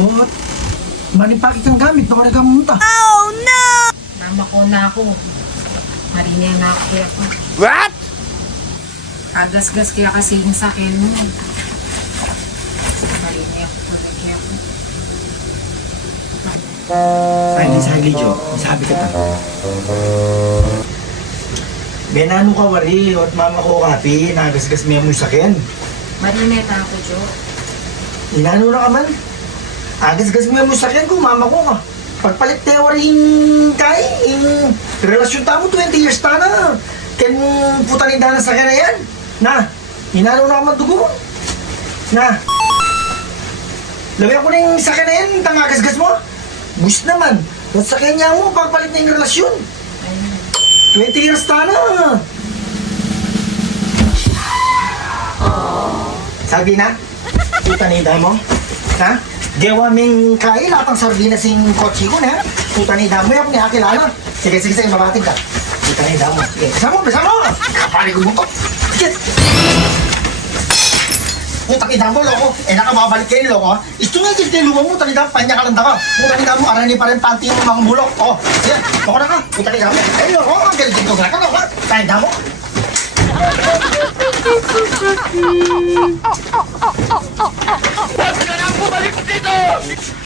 Bot, manipaki kang gamit, baka nagamunta. Mama ko na ako. Marina na ako kaya ko. What? Kagas-gas kaya kasi yung sakyan mo. Marina ako kaya ko. Ay, di sabi, Jo. Sabi ka pa. Benano ka, wari. At mama ko kapi, nagasgas mo yung sakyan. Marina na ako, Jo. Inano na ka man. Agas-gas mo yung sakyan ko, mama ko ka. Pagpalit tayo wari yung kay, yung relasyon tamo, 20 years ta na. Kaya mong putan yung dana sakyan na yan. Na, inano na ka man dugo. Na, lawin ko na yung sakyan na yan, tangagasgas mo. Bus naman. At sakyan niya mo, pagpalit na yung relasyon. 20 years ta na. Sabi na, putan yung dana mo. Ha? Gawa ming kain, lahat ng sardinas yung kotse ko na. Puta ni damo yung nakakilala. Sige, mabating ka. Puta ni damo. Sige, bisa mo! Kapali ko mo to. Sige! Puta ni damo, loko. Nakababalik kayo, loko. Gusto nga yung luwa mo, puta ni damo, panya ka lang ka. Puta ni damo, arani pa rin panty yung mga bulok. Sige, loko na ka. Puta ni damo. Loko, ang galit ko na ka, loko. Puta ni damo. Huwag ka nang bumalik dito!